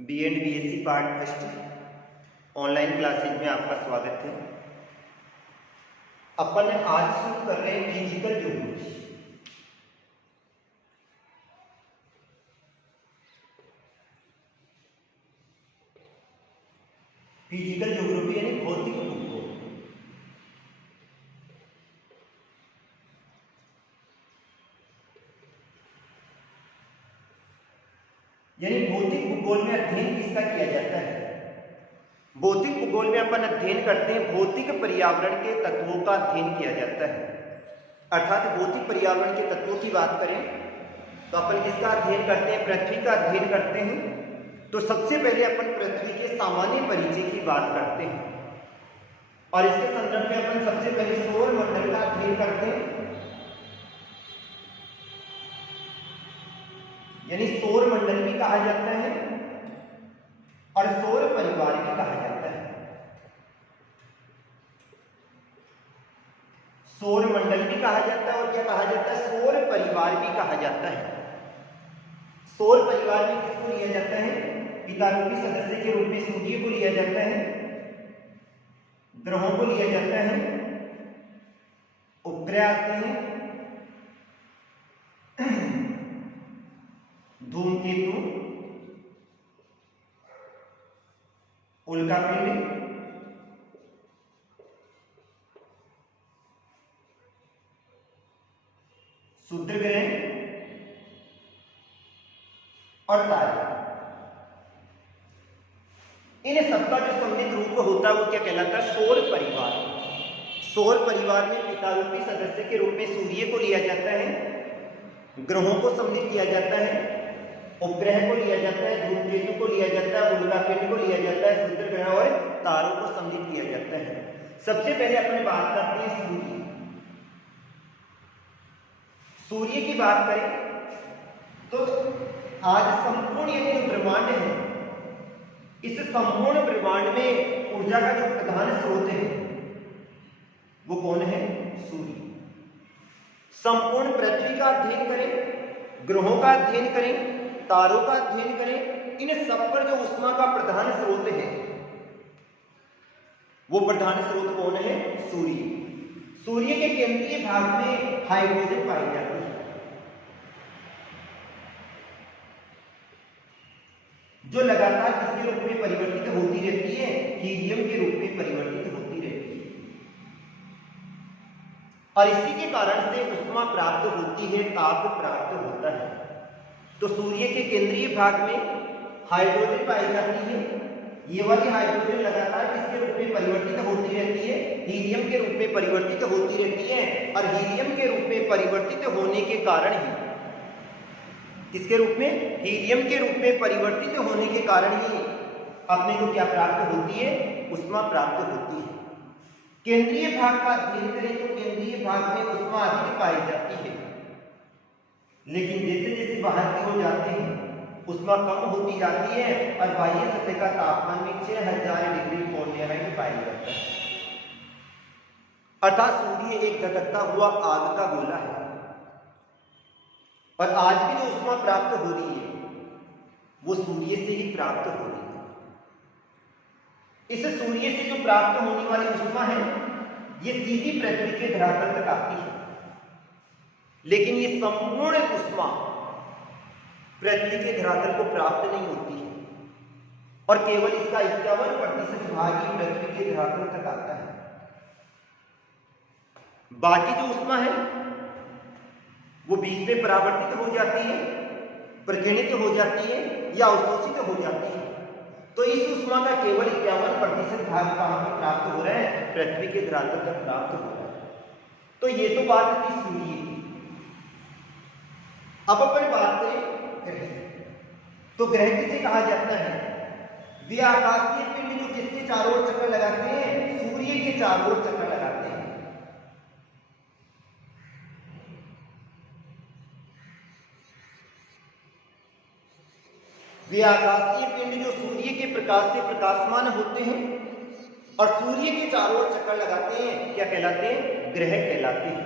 B.Ed BSc part first online classes में आपका स्वागत है। अपन आज शुरू कर रहे हैं फिजिकल ज्योग्राफी। फिजिकल ज्योग्राफी यानी भौतिक भूगोल। यानी भौतिक भूगोल में अध्ययन किसका किया जाता है? भौतिक भूगोल में अपन अध्ययन करते हैं भौतिक पर्यावरण के तत्वों का अध्ययन किया जाता है। अर्थात भौतिक पर्यावरण के तत्वों की बात करें तो अपन किसका अध्ययन करते हैं? पृथ्वी का अध्ययन करते हैं। तो सबसे पहले अपन पृथ्वी के सामान्य परिचय की बात करते हैं और इसके संदर्भ में अपन सबसे पहले सौर मंडल का अध्ययन करते हैं। यानी सौर मंडल भी कहा जाता है और सौर परिवार भी कहा जाता है। सौर मंडल भी कहा जाता है और क्या कहा जाता है? सौर परिवार भी कहा जाता है। सौर परिवार में किसको लिया जाता है? पिता रूपी सदस्य के रूप में सूर्य को लिया जाता है, ग्रहों को लिया जाता है, उपग्रह आते हैं, धूमकेतु, उल्कापिंड, क्षुद्र ग्रह और तारे। इन सबका जो सम्मिलित रूप होता है वो क्या कहलाता है? सौर परिवार। सौर परिवार में पिता रूपी सदस्य के रूप में सूर्य को लिया जाता है, ग्रहों को सम्मिलित किया जाता है, उपग्रह को लिया जाता है, धूमकेतु को लिया जाता है, उल्कापिंड को लिया जाता है, क्षुद्र ग्रह और तारों को सम्मिलित किया जाता है। सबसे पहले अपन बात करते हैं सूर्य। सूर्य की बात करें तो आज संपूर्ण यानी जो ब्रह्मांड है, इस संपूर्ण ब्रह्मांड में ऊर्जा का जो प्रधान स्रोत है वो कौन है? सूर्य। संपूर्ण पृथ्वी का अध्ययन करें, ग्रहों का अध्ययन करें, तारों का अध्ययन करें, इन सब पर जो ऊष्मा का प्रधान स्रोत है वो प्रधान स्रोत कौन है? सूर्य। सूर्य के केंद्रीय भाग में हाइड्रोजन पाई जाती है जो लगातार किसके रूप में परिवर्तित होती रहती है? हीलियम के रूप में परिवर्तित होती रहती है और इसी के कारण से ऊष्मा प्राप्त होती है, ताप प्राप्त होता है। तो सूर्य के केंद्रीय भाग में हाइड्रोजन पाई जाती है। ये वाली हाइड्रोजन लगातार किसके रूप में परिवर्तित होती रहती है? हीलियम के रूप में परिवर्तित होती रहती है और हीलियम के रूप में परिवर्तित होने के कारण ही, किसके रूप में? हीलियम के रूप में परिवर्तित होने के कारण ही अपने को क्या प्राप्त होती है? ऊष्मा प्राप्त होती है। केंद्रीय भाग का अध्ययन करें तो केंद्रीय भाग में ऊष्मा अधिक पाई जाती है, लेकिन जैसे जैसे बाहर की ओर जाते हैं ऊष्मा कम होती जाती है और बाह्य सतह का तापमान में 6000 डिग्री फ़ारेनहाइट पाया जाता है। अर्थात सूर्य एक धधकता हुआ आग का गोला है और आज भी जो ऊष्मा प्राप्त हो रही है वो सूर्य से ही प्राप्त हो रही है। इस सूर्य से जो प्राप्त होने वाली ऊष्मा है ये सीधी पृथ्वी के धरातल तक आती है, लेकिन ये संपूर्ण ऊष्मा पृथ्वी के धरातल को प्राप्त नहीं होती है और केवल इसका 51% भाग ही पृथ्वी के धरातल तक आता है। बाकी जो ऊष्मा है वो बीच में परावर्तित हो जाती है, प्रकीर्णित हो जाती है या अवशोषित हो जाती है। तो इस ऊष्मा का केवल 51% भाग कहां पर प्राप्त हो रहा है? पृथ्वी के धरातल तक प्राप्त हो रहा है। तो ये तो बात थी सूर्य की। अब अपन बात करें ग्रह। तो ग्रह किसे कहा जाता है? वे आकाशीय पिंड जो किसके चारों ओर चक्कर लगाते हैं? सूर्य के चारों ओर चक्कर लगाते हैं। वे आकाशीय पिंड जो सूर्य के प्रकाश से प्रकाशमान होते हैं और सूर्य के चारों ओर चक्कर लगाते हैं, क्या कहलाते हैं? ग्रह कहलाते हैं।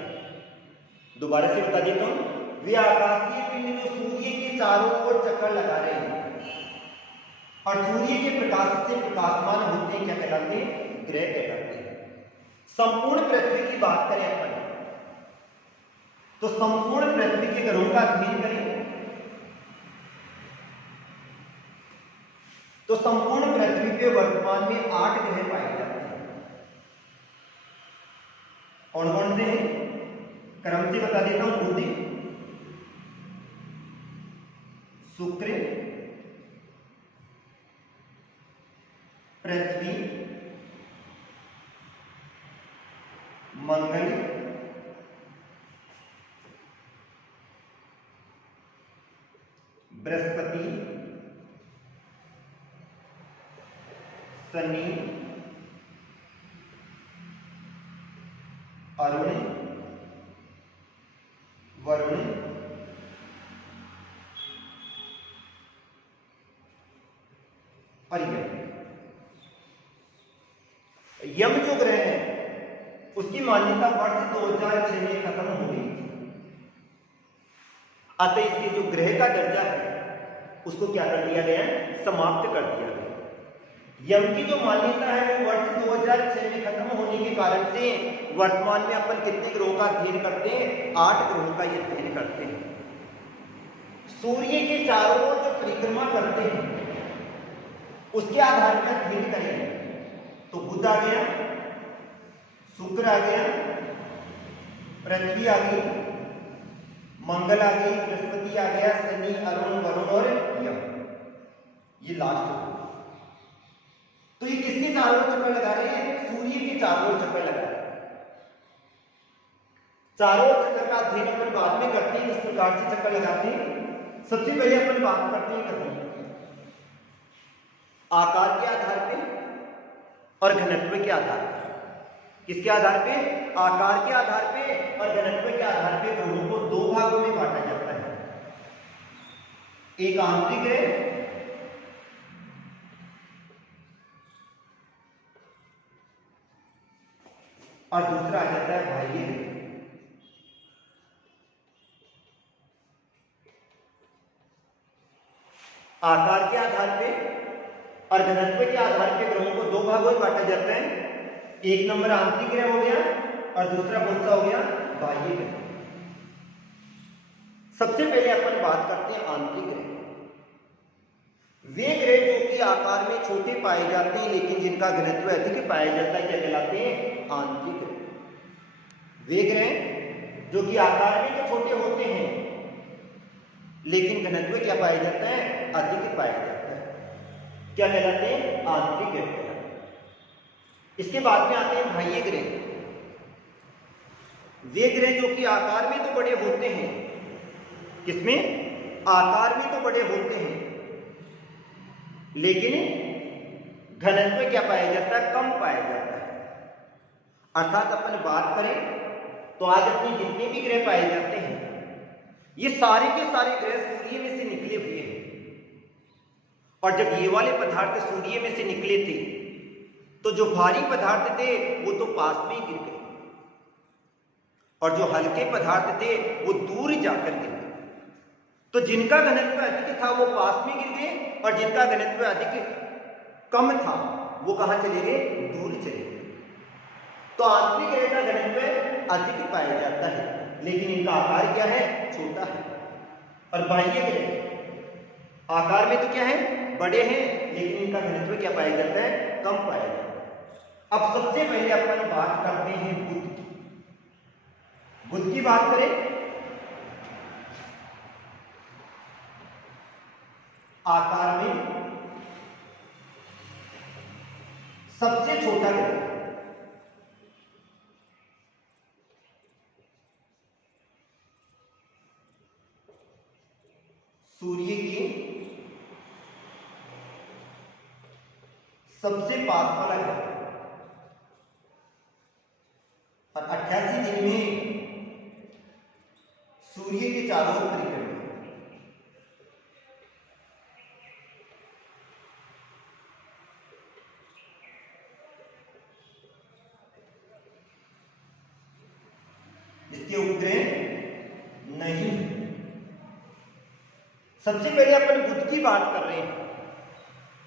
दोबारा से बता देता हूं, वे आकाशीय पिंड जो सूर्य के चारों ओर चक्कर लगा रहे हैं और सूर्य के प्रकाश से प्रकाशमान होते हैं, क्या कहलाते हैं? ग्रह कहलाते हैं। संपूर्ण पृथ्वी की बात करें अपन, तो संपूर्ण पृथ्वी के ग्रहों का अध्ययन करें तो संपूर्ण पृथ्वी पे वर्तमान में 8 ग्रह पाए जाते हैं। कौन कौन से हैं? क्रम से बता देता हूं। बुध, शुक्र, पृथ्वी, मंगल, बृहस्पति, शनि, अरुण, वरुण, और यम जो ग्रह है उसकी मान्यता वर्ष 2006 में खत्म हो गई। अतः इसके जो ग्रह का दर्जा है उसको क्या कर दिया गया? समाप्त कर दिया गया। यम की जो मान्यता है वो वर्ष 2006 में खत्म होने के कारण से वर्तमान में अपन कितने ग्रहों का अध्ययन करते हैं? 8 ग्रहों का अध्ययन करते हैं। सूर्य के चारों ओर जो परिक्रमा करते हैं उसके आधार पर अध्ययन करेंगे तो बुध आ गया, शुक्र आ गया, पृथ्वी आ गई, मंगल आ गई, बृहस्पति आ गया, शनि, अरुण, वरुण और यम। ये लास्ट हो। तो ये किसके चारों ओर चक्कर लगा रहे हैं? सूर्य के चारों ओर चक्कर लगा रहे हैं। चारों ओर चक्कर का अध्ययन अपन बाद में करते हैं, इस प्रकार से चक्कर लगाते हैं। सबसे पहले अपन बात करते हैं ग्रहों आकार के आधार पे और घनत्व के आधार पे। किसके आधार पे? आकार के आधार पे और घनत्व के आधार पे ग्रहों को 2 भागों में बांटा जाता है। एक आंतरिक ग्रह और दूसरा आ जाता है बाह्य ग्रह। आकार के आधार पे और घनत्व के आधार पे ग्रहों को 2 भागों में बांटा जाता है। एक नंबर आंतरिक ग्रह हो गया और दूसरा कौन सा हो गया? बाह्य ग्रह। सबसे पहले अपन बात करते हैं आंतरिक ग्रह। वे ग्रह जो कि आकार में छोटे पाए जाते हैं लेकिन जिनका घनत्व अधिक पाया जाता है, क्या कहलाते हैं? आंतरिक ग्रह। वे ग्रह जो कि आकार में तो छोटे होते हैं लेकिन घनत्व क्या पाया जाता है? अधिक पाया जाता है। क्या कहलाते हैं? आंतरिक ग्रह कहलाते हैं। इसके बाद में आते हैं बाह्य ग्रह। वे ग्रह जो कि आकार में तो बड़े होते हैं, किसमें? आकार में तो बड़े होते हैं लेकिन घनत्व क्या पाया जाता है? कम पाया जाता है। अर्थात अपन बात करें तो आज अपने जितने भी ग्रह पाए जाते हैं ये सारे के सारे ग्रह सूर्य में से निकले हुए हैं। और जब ये वाले पदार्थ सूर्य में से निकले थे तो जो भारी पदार्थ थे वो तो पास में ही गिर गए और जो हल्के पदार्थ थे वो दूर जाकर गिर गए। तो जिनका घनत्व अधिक था वो पास में गिर गए और जिनका घनत्व अधिक कम था वो कहां चले गए? दूर चले गए। तो आंतरिक ग्रह का घनत्व अधिक पाया जाता है लेकिन इनका आकार क्या है? छोटा है। और बाह्य ग्रह आकार में तो क्या है? बड़े हैं लेकिन इनका घनत्व क्या पाया जाता है? कम पाया जाता है। अब सबसे पहले अपन बात करते हैं बुध की। बुध की बात करें आकार में सबसे छोटा ग्रह, सूर्य के सबसे पास वाला ग्रह और 88 दिन में सूर्य के चारों ओर परिक्रमा। इसके उपग्रह नहीं। सबसे पहले अपन बुध की बात कर रहे हैं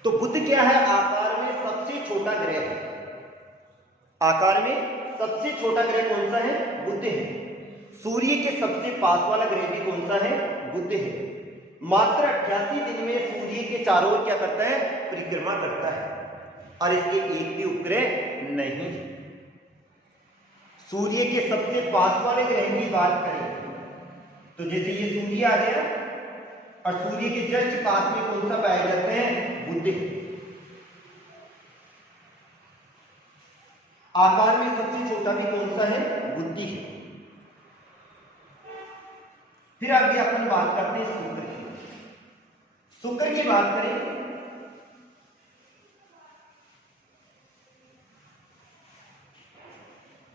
तो बुध क्या है? आकार में सबसे छोटा ग्रह है। आकार में सबसे छोटा ग्रह कौन सा है? बुध है। सूर्य के सबसे पास वाला ग्रह भी कौन सा है? बुध है। मात्र 88 दिन में सूर्य के चारों ओर क्या करता है? परिक्रमा करता है, और इसके एक भी उपग्रह नहीं है। सूर्य के सबसे पास वाले ग्रह की बात करें तो जैसे ये सूर्य आ गया, और सूर्य के जस्ट पास में कौन सा पाया जाता है? बुध। आकार में सबसे छोटा भी कौन सा है? बुध है। फिर आगे अपन बात करते हैं शुक्र की। शुक्र की बात करें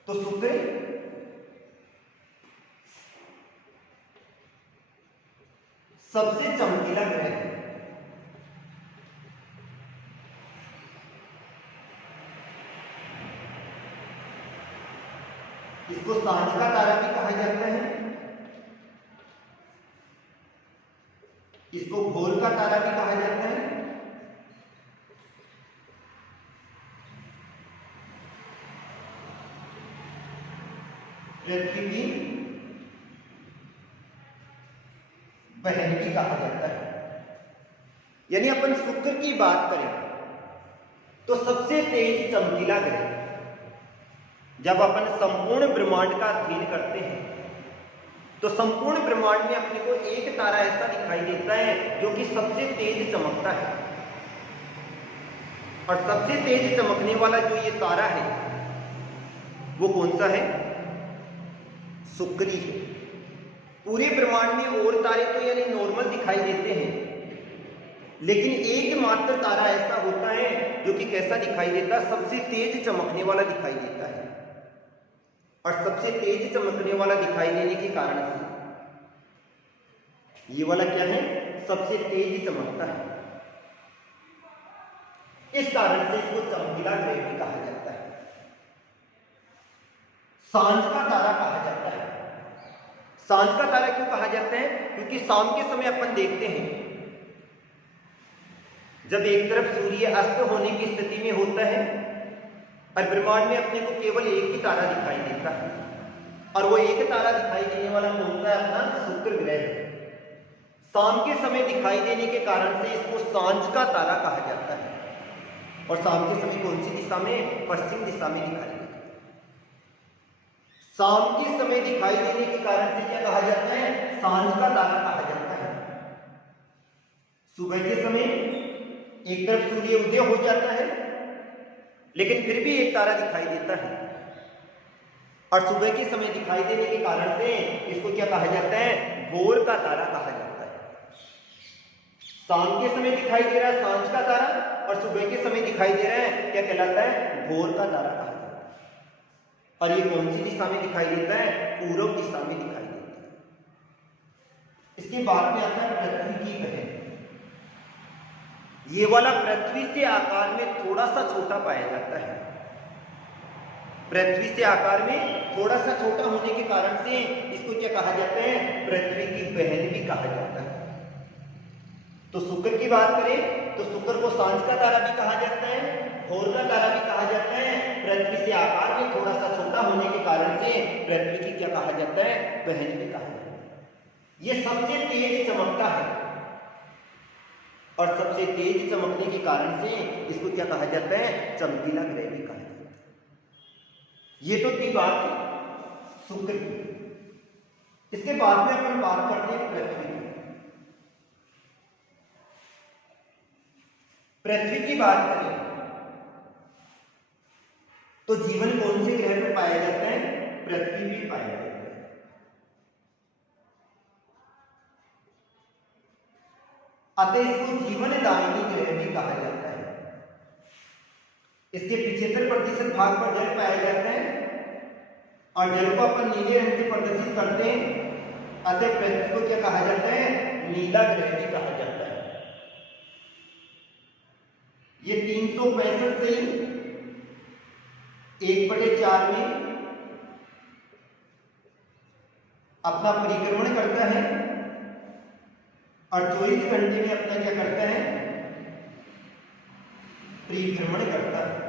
तो शुक्र सबसे चमकीला ग्रह है। इसको सांझ का तारा भी कहा जाता है, इसको भोर का तारा भी कहा जाता है, पृथ्वी की बहन भी कहा जाता है। यानी अपन शुक्र की बात करें तो सबसे तेज चमकीला ग्रह। जब अपन संपूर्ण ब्रह्मांड का अध्ययन करते हैं तो संपूर्ण ब्रह्मांड में अपने को एक तारा ऐसा दिखाई देता है जो कि सबसे तेज चमकता है, और सबसे तेज चमकने वाला जो ये तारा है वो कौन सा है? शुक्र है। पूरे ब्रह्मांड में और तारे तो यानी नॉर्मल दिखाई देते हैं, लेकिन एकमात्र तारा ऐसा होता है जो कि कैसा दिखाई देता है? सबसे तेज चमकने वाला दिखाई देता है। और सबसे तेज चमकने वाला दिखाई देने के कारण से ये वाला क्या है? सबसे तेज चमकता है। इस कारण से इसको चमकीला ग्रह भी कहा जाता है, सांझ का तारा कहा जाता है। सांझ का तारा क्यों कहा जाता है? क्योंकि शाम के समय अपन देखते हैं जब एक तरफ सूर्य अस्त होने की स्थिति में होता है और ब्रह्मांड में अपने को केवल एक ही तारा दिखाई देता है, और वो एक तारा दिखाई देने वाला कौन सा है? अपना शुक्र ग्रह है। शाम के समय दिखाई देने के कारण से इसको सांझ का तारा कहा जाता है, और शाम के समय कौन सी दिशा में? पश्चिम दिशा में दिखाई देता है। शाम के समय दिखाई देने के कारण से क्या कहा जाता है? सांझ का तारा कहा जाता है। सुबह के समय एक तरफ सूर्य उदय हो जाता है, लेकिन फिर भी एक तारा दिखाई देता है, और सुबह के समय दिखाई देने के कारण से इसको क्या कहा जाता है? भोर का तारा कहा जाता है। शाम के समय दिखाई दे रहा है सांझ का तारा, और सुबह के समय दिखाई दे रहा है क्या कहलाता है? भोर का तारा कहा जाता है। और ये कौन सी दिशा में दिखाई देता है? पूर्व दिशा में दिखाई देता है। इसके बाद में आता है पृथ्वी की बहन। ये वाला पृथ्वी से आकार में थोड़ा सा छोटा पाया जाता है। पृथ्वी से आकार में थोड़ा सा छोटा होने के कारण से इसको क्या कहा जाता है? पृथ्वी की बहन भी कहा जाता है। तो शुक्र की बात करें तो शुक्र को सांझ का तारा भी कहा जाता है, भोर का तारा भी कहा जाता है। पृथ्वी से आकार में थोड़ा सा छोटा होने के कारण से पृथ्वी की क्या कहा जाता है? बहन भी कहा जाता है। ये सबसे तेज चमकता है, और सबसे तेज चमकने के कारण से इसको क्या कहा जाता है? चमकीला ग्रह भी कहा जाता है। ये तो थी बात शुक्र की। इसके बाद में अपन बात करते हैं पृथ्वी की। पृथ्वी की बात करें तो जीवन कौन से ग्रह पर पाया जाता है? पृथ्वी भी पाया जाता है। अतः इसको जीवनदायिनी ग्रह भी कहा जाता है। इसके 75% भाग पर जल पाया जाता है, और जल को अपन नीले रंग से प्रदर्शित करते हैं। अतः पृथ्वी को क्या कहा जाता है? नीला ग्रह भी कहा जाता है। ये 365 से 1/4 में अपना परिक्रमण करता है, और 24 घंटे में अपना क्या करता है? परिभ्रमण करता है।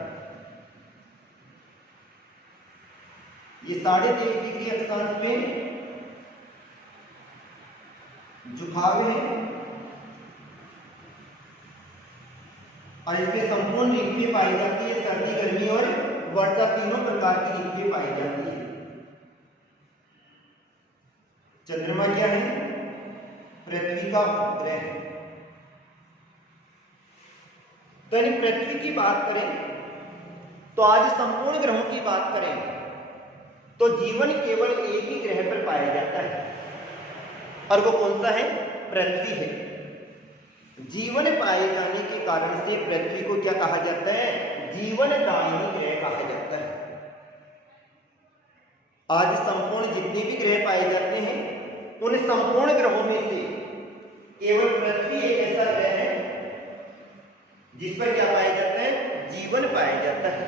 ये 23.5 डिग्री अक्षांश पे झुकाव है और इसमें संपूर्ण ऋतुएं पाई जाती है, सर्दी, गर्मी और वर्षा तीनों प्रकार की ऋतुएं पाई जाती है। चंद्रमा क्या है? पृथ्वी का उपग्रह। तो यानी पृथ्वी की बात करें तो आज संपूर्ण ग्रहों की बात करें तो जीवन केवल एक ही ग्रह पर पाया जाता है और वो कौन सा है? पृथ्वी है। जीवन पाए जाने के कारण से पृथ्वी को क्या कहा जाता है? जीवनदायिनी ग्रह कहा जाता है। आज संपूर्ण जितने भी ग्रह पाए जाते हैं उन संपूर्ण ग्रहों में से केवल पृथ्वी एक ऐसा ग्रह है जिस पर क्या पाया जाता है? जीवन पाया जाता है।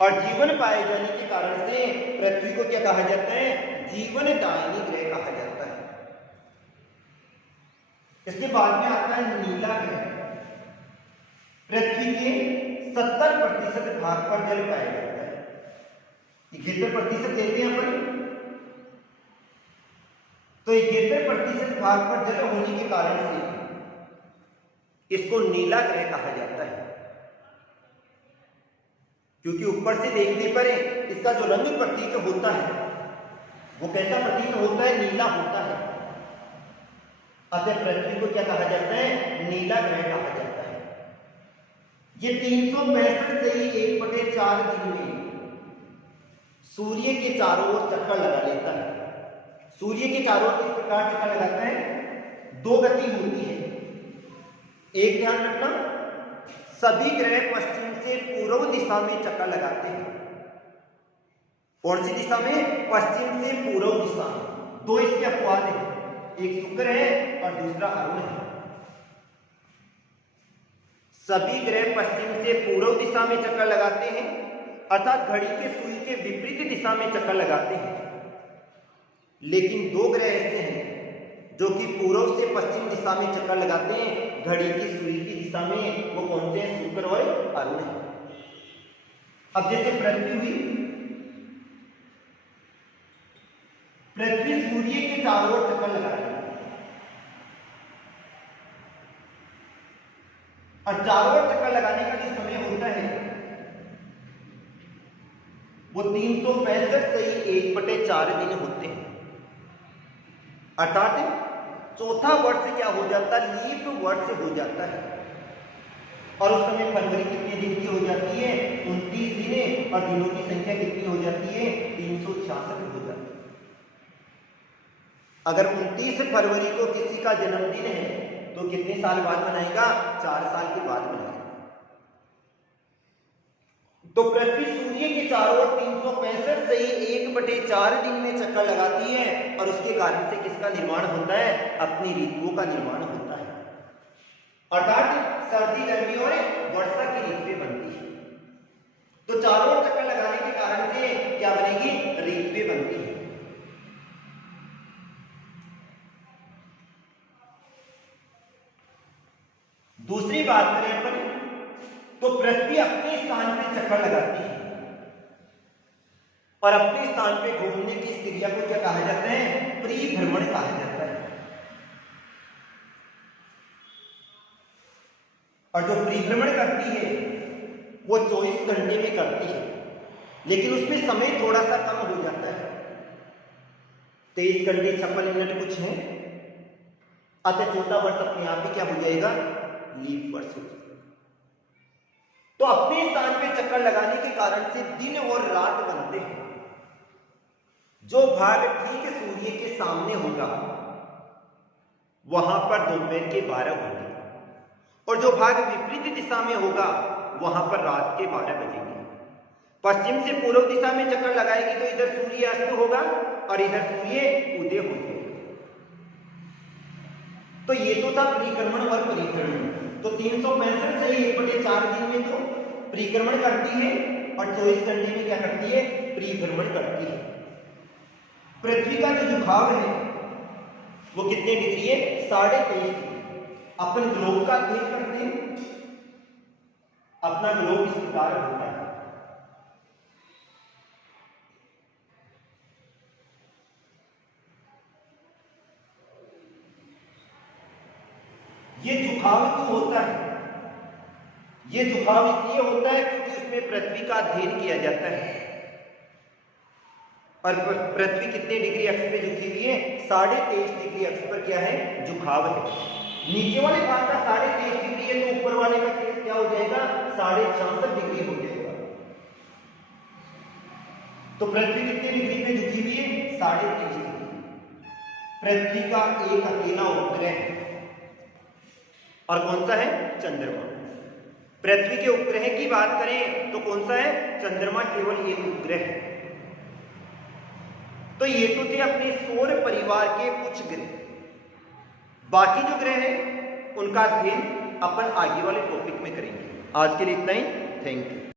और जीवन पाए जाने के कारण से पृथ्वी को क्या कहा जाता है? जीवनदायिनी ग्रह कहा जाता है। इसके बाद में आता है नीला ग्रह। पृथ्वी के 70% भाग पर जल पाया जाता है। 71% लेते हैं अपन, तो 71% भाग पर जल होने के कारण से इसको नीला ग्रह कहा जाता है, क्योंकि ऊपर से देखने पर इसका जो रंग प्रतीत होता है वो कैसा प्रतीत होता है? नीला होता है। अतः पृथ्वी को क्या कहा जाता है? नीला ग्रह कहा जाता है। ये 365 से ही 1/4 दिन में सूर्य के चारों ओर चक्कर लगा लेता है। सूर्य के चारों ओर किस प्रकार चक्कर लगाता है? 2 गति होती है। एक ध्यान रखना, सभी ग्रह पश्चिम से पूर्व दिशा में चक्कर लगाते हैं। कौन सी दिशा में? पश्चिम से पूर्व दिशा में। 2 इसके अपवाद हैं, एक शुक्र है और दूसरा अरुण है। सभी ग्रह पश्चिम से पूर्व दिशा में चक्कर लगाते हैं, अर्थात घड़ी के सुई के विपरीत दिशा में चक्कर लगाते हैं। लेकिन 2 ग्रह ऐसे हैं जो कि पूर्व से पश्चिम दिशा में चक्कर लगाते हैं, घड़ी की सुई की दिशा में। वो कौन से हैं? शुक्र और अरुण है। अब जैसे पृथ्वी हुई, पृथ्वी सूर्य के चारों ओर चक्कर लगा रही है और चारों ओर चक्कर लगाने का जो समय होता है वो 365 से ही 1/4 दिन होते हैं। अर्थात चौथा वर्ष क्या हो जाता है? लीप वर्ष हो जाता है। और उस समय फरवरी कितने दिन की हो जाती है? 29 दिन। और दिनों की संख्या कितनी हो जाती है? 366 हो जाती है। अगर 29 फरवरी को किसी का जन्मदिन है तो कितने साल बाद मनाएगा? 4 साल के बाद मनाएगा। तो पृथ्वी सूर्य के चारों ओर 365 से ही 1/4 दिन में चक्कर लगाती है और उसके कारण से किसका निर्माण होता है? अपनी ऋतुओं का निर्माण होता है। अर्थात सर्दी, गर्मी और वर्षा की ऋतुएं बनती है। तो चारों ओर चक्कर लगाने के कारण से क्या बनेगी? ऋतुएं बनती है। दूसरी बात करें अपन तो पृथ्वी अपने स्थान पे चक्कर लगाती है और अपने स्थान पे घूमने की इस क्रिया को क्या कहा जाता है? परिभ्रमण कहा जाता है। और जो परिभ्रमण करती है वो 24 घंटे में करती है, लेकिन उसमें समय थोड़ा सा कम हो जाता है। 23 घंटे 56 मिनट कुछ है। अतः चौथा वर्ष अपने आप ही क्या हो जाएगा? लीप वर्ष हो जाएगा। तो अपने स्थान पे चक्कर लगाने के कारण से दिन और रात बनते हैं। जो भाग ठीक सूर्य के सामने होगा वहां पर दोपहर के 12 होंगे और जो भाग विपरीत दिशा में होगा वहां पर रात के 12 बजेंगे। पश्चिम से पूर्व दिशा में चक्कर लगाएगी तो इधर सूर्य अस्त होगा और इधर सूर्य उदय हो जाएगा। तो ये तो था परिक्रमण और परिक्रमण। तो 365 से 1/4 दिन में तो परिक्रमण करती है और 24 घंटे में क्या करती है? परिभ्रमण करती है। पृथ्वी का जो झुकाव है वो कितने डिग्री है? 23.5 डिग्री। अपन ग्लोब का खेल करते हैं। अपना ग्लोब इस प्रकार होता है। ये झुकाव क्यों होता है? ये झुकाव इसलिए होता है क्योंकि उसमें पृथ्वी का अध्ययन किया जाता है। और पृथ्वी कितने डिग्री अक्ष पे झुकी हुई है? 23.5 डिग्री अक्ष पर क्या है? झुकाव है। नीचे वाले भाग का 23.5 डिग्री है तो ऊपर वाले का क्या हो जाएगा? 66.5 डिग्री हो जाएगा। तो पृथ्वी कितने डिग्री पे झुकी हुई है? 23.5 डिग्री। पृथ्वी का एक अकेला उपग्रह और कौन सा है? चंद्रमा। पृथ्वी के उपग्रह की बात करें तो कौन सा है? चंद्रमा केवल एक उपग्रह है। तो ये तो थे अपने सौर परिवार के कुछ ग्रह। बाकी जो ग्रह हैं उनका अध्ययन अपन आगे वाले टॉपिक में करेंगे। आज के लिए इतना ही। Thank you.